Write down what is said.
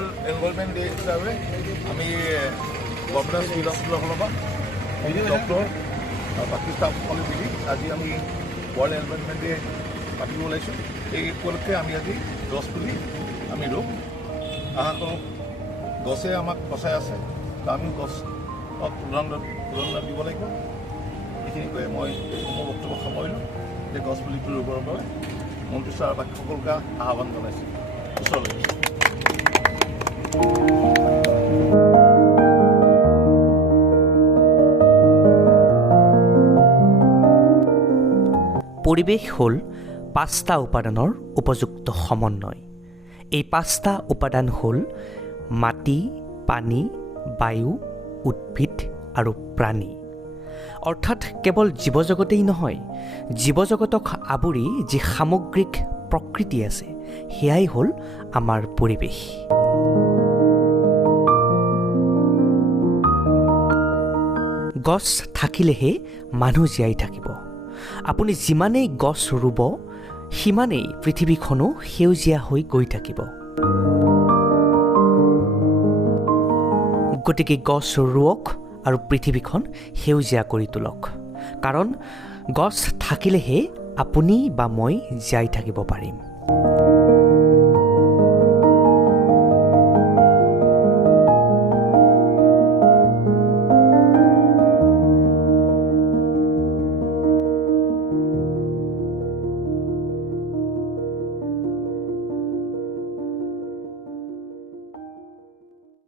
World environment day হিচাপে আমি government civil হস্পিটেলৰ ফালৰ পৰা ডক্টৰ বাকী ষ্টাফসকলে মিলি আজি আমি ৱৰ্ল্ড এনভাইৰনমেণ্ট ডে পাতিব ওলাইছোঁ। এই উপলক্ষে আমি আজি গছ পুলি আমি ৰুম। আশা কৰোঁ গছে আমাক বচাই আছে, আমিও গছক তুলনা দিব লাগিব। এইখিনি কৈ মই মোৰ বক্তব্য সামৰিলোঁ যে গছ পুলিটো ৰুবৰ বাবে মন্ত্ৰী ছাৰ বাকী সকলোকে আহ্বান জনাইছোঁ। ওচৰলৈ পৰিৱেশ হ'ল 5টা উপাদানৰ উপযুক্ত সমন্বয়। এই 5টা উপাদান হ'ল মাটি, পানী, বায়ু, উদ্ভিদ আৰু প্ৰাণী। অৰ্থাৎ কেৱল জীৱজগতেই নহয়, জীৱজগতক আৱৰি যি সামগ্ৰিক প্ৰকৃতি আছে সেয়াই হ'ল আমাৰ পৰিৱেশ। গছ থাকিলেহে মানুহ জীয়াই থাকিব। আপুনি যিমানেই গছ ৰুব সিমানেই পৃথিৱীখনো সেউজীয়া হৈ গৈ থাকিব। গতিকে গছ ৰুৱক আৰু পৃথিৱীখন সেউজীয়া কৰি তোলক। কাৰণ গছ থাকিলেহে আপুনি বা মই জীয়াই থাকিব পাৰিম।